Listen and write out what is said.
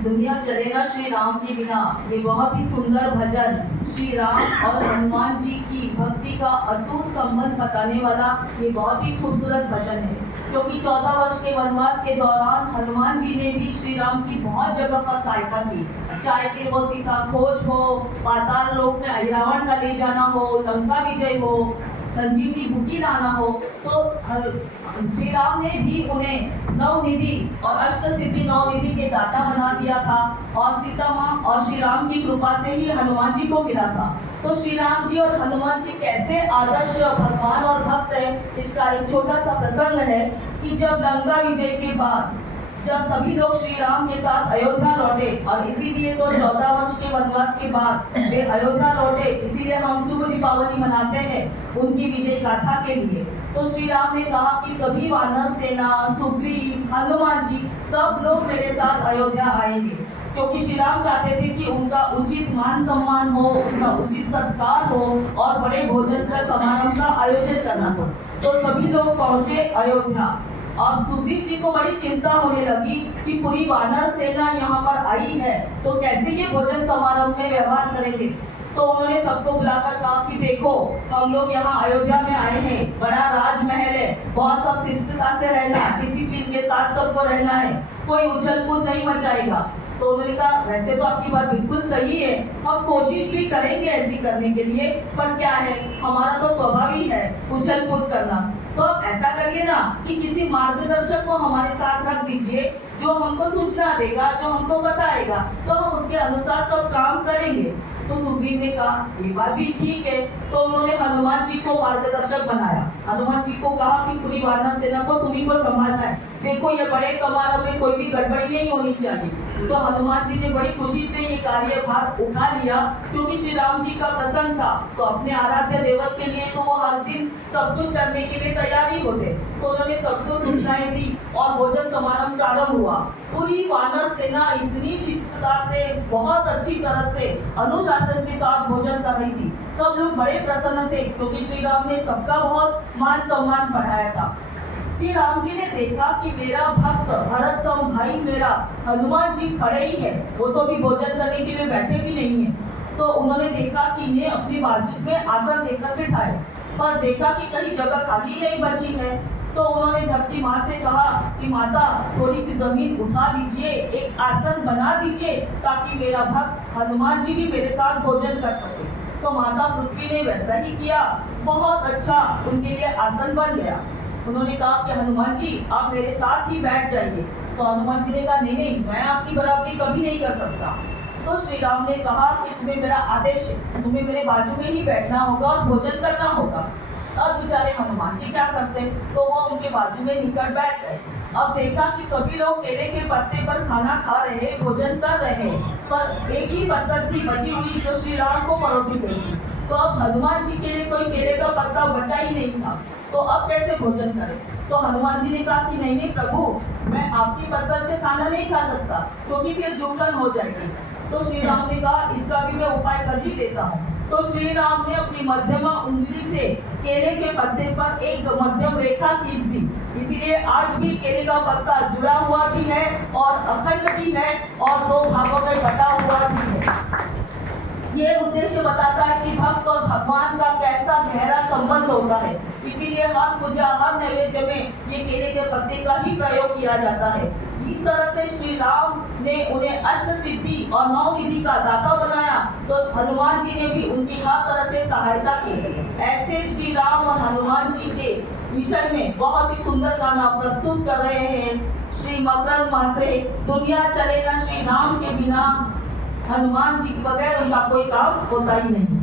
दुनिया चले ना श्री राम के बिना, ये बहुत ही सुंदर भजन श्री राम और हनुमान जी की भक्ति का अटूट संबंध बताने वाला ये बहुत ही खूबसूरत भजन है। क्योंकि 14 वर्ष के वनवास के दौरान हनुमान जी ने भी श्री राम की बहुत जगह पर सहायता की, चाहे फिर वो सीता खोज हो, पाताल लोक में अहिरावण का ले जाना हो, लंका विजय हो, संजीवनी बूटी लाना हो। तो श्री राम ने भी उन्हें नवनिधि और अष्ट सिद्धि नवनिधि के दाता बना दिया था, और सीता माँ और श्री राम की कृपा से ही हनुमान जी को मिला था। तो श्री राम जी और हनुमान जी कैसे आदर्श भगवान और भक्त है, इसका एक छोटा सा प्रसंग है कि जब लंका विजय के बाद जब सभी लोग श्री राम के साथ अयोध्या लौटे, और इसीलिए तो 14 वर्ष के वनवास के बाद वे अयोध्या लौटे, इसीलिए हम शुभ दीपावली मनाते हैं उनकी विजय गाथा के लिए। तो श्री राम ने कहा कि सभी वानर सेना, सुग्रीव, हनुमान जी सब लोग मेरे साथ अयोध्या आएंगे, क्योंकि श्री राम चाहते थे कि उनका उचित मान सम्मान हो, उनका उचित सत्कार हो और बड़े भोजन का समारोह का आयोजन करना हो। तो सभी लोग पहुंचे अयोध्या। अब सुग्रीव जी को बड़ी चिंता होने लगी कि पूरी वानर सेना यहाँ पर आई है, तो कैसे ये भोजन समारोह में व्यवहार करेंगे। तो उन्होंने सबको बुलाकर कहा कि देखो, हम लोग यहाँ अयोध्या में आए हैं, बड़ा राजमहल है, बहुत सब शिष्टता से रहना है, डिसिप्लिन के साथ सबको रहना है, कोई उछल कूद नहीं मचाएगा। तो उन्होंने कहा वैसे तो आपकी बात बिल्कुल सही है, हम कोशिश भी करेंगे ऐसी करने के लिए, पर क्या है, हमारा तो स्वभाव ही है उछल कूद करना। तो आप ऐसा करिए ना कि किसी मार्गदर्शक को हमारे साथ रख दीजिए, जो हमको सूचना देगा, जो हमको बताएगा, तो हम उसके अनुसार सब काम करेंगे। तो सुग्रीव ने कहा ये बात भी ठीक है। तो उन्होंने हनुमान जी को मार्गदर्शक बनाया। हनुमान जी को कहा कि पूरी वानर सेना को तुम्ही को संभालना है, देखो ये बड़े समारोह में कोई भी गड़बड़ी नहीं होनी चाहिए। तो हनुमान जी ने बड़ी खुशी से ये कार्यभार उठा लिया, क्योंकि श्री राम जी का प्रसंग था, तो अपने आराध्य देवत के लिए तो वो हर दिन सब कुछ करने के लिए तैयार ही होते। तो उन्होंने सबको सूचनाएं दी और भोजन समारोह प्रारंभ हुआ। पूरी वानर सेना इतनी शिस्तता से, बहुत अच्छी तरह से अनुशासन के साथ भोजन कर रही थी। सब लोग बड़े प्रसन्न थे, क्योंकि श्री राम ने सबका बहुत मान सम्मान बढ़ाया था। श्री राम जी ने देखा कि मेरा भक्त भरत सम भाई मेरा हनुमान जी खड़े ही है, वो तो भी भोजन करने के लिए बैठे भी नहीं है। तो उन्होंने देखा कि इन्हें अपनी बाजू में आसन देकर बिठाए, पर देखा कि कहीं जगह खाली नहीं बची है। तो उन्होंने धरती माँ से कहा कि माता थोड़ी सी जमीन उठा दीजिए, एक आसन बना दीजिए, ताकि मेरा भक्त हनुमान जी भी मेरे साथ भोजन कर सके। तो माता पृथ्वी ने वैसा ही किया, बहुत अच्छा उनके लिए आसन बन गया। उन्होंने कहा कि हनुमान जी आप मेरे साथ ही बैठ जाइए। तो हनुमान जी ने कहा नहीं नहीं, मैं आपकी बराबरी कभी नहीं कर सकता। तो श्री राम ने कहा कि तुम्हें मेरा आदेश है, तुम्हें मेरे बाजू में ही बैठना होगा और भोजन करना होगा। अब बेचारे हनुमान जी क्या करते, तो वो उनके बाजू में निकट बैठ गए। अब देखा कि सभी लोग केले के पत्ते पर खाना खा रहे, भोजन कर रहे, पर एक ही बर्तन थी बची हुई जो श्री राम को परोसी गई थी। तो अब हनुमान जी के लिए कोई केले का पत्ता बचा ही नहीं था, तो अब कैसे भोजन करें। तो हनुमान जी ने कहा कि नहीं नहीं प्रभु, मैं आपकी बर्तन से खाना नहीं खा सकता, क्योंकि फिर जूठन हो जाएगी। तो श्री राम ने कहा इसका भी मैं उपाय कर ही देता हूँ। तो श्री राम ने अपनी मध्यमा उंगली से केले के पत्ते पर एक मध्यम रेखा खींच दी, इसीलिए आज भी केले का पत्ता जुड़ा हुआ भी है और अखंड भी है और दो भागों में बटा हुआ भी है। ये उद्देश्य बताता है कि भक्त और भगवान का कैसा गहरा संबंध होता है, इसीलिए हर पूजा, हर नैवेद्य में ये केले के पत्ते का ही प्रयोग किया जाता है। इस तरह से श्री राम ने उन्हें अष्ट सिद्धि और नवनिधि का दाता बनाया, तो हनुमान जी ने भी उनकी हर तरह से सहायता की। ऐसे श्री राम और हनुमान जी के विषय में बहुत ही सुंदर गाना प्रस्तुत कर रहे हैं श्री मकरंद म्हात्रे। दुनिया चले ना श्री राम के बिना, हनुमान जी के बगैर उनका कोई काम होता ही नहीं।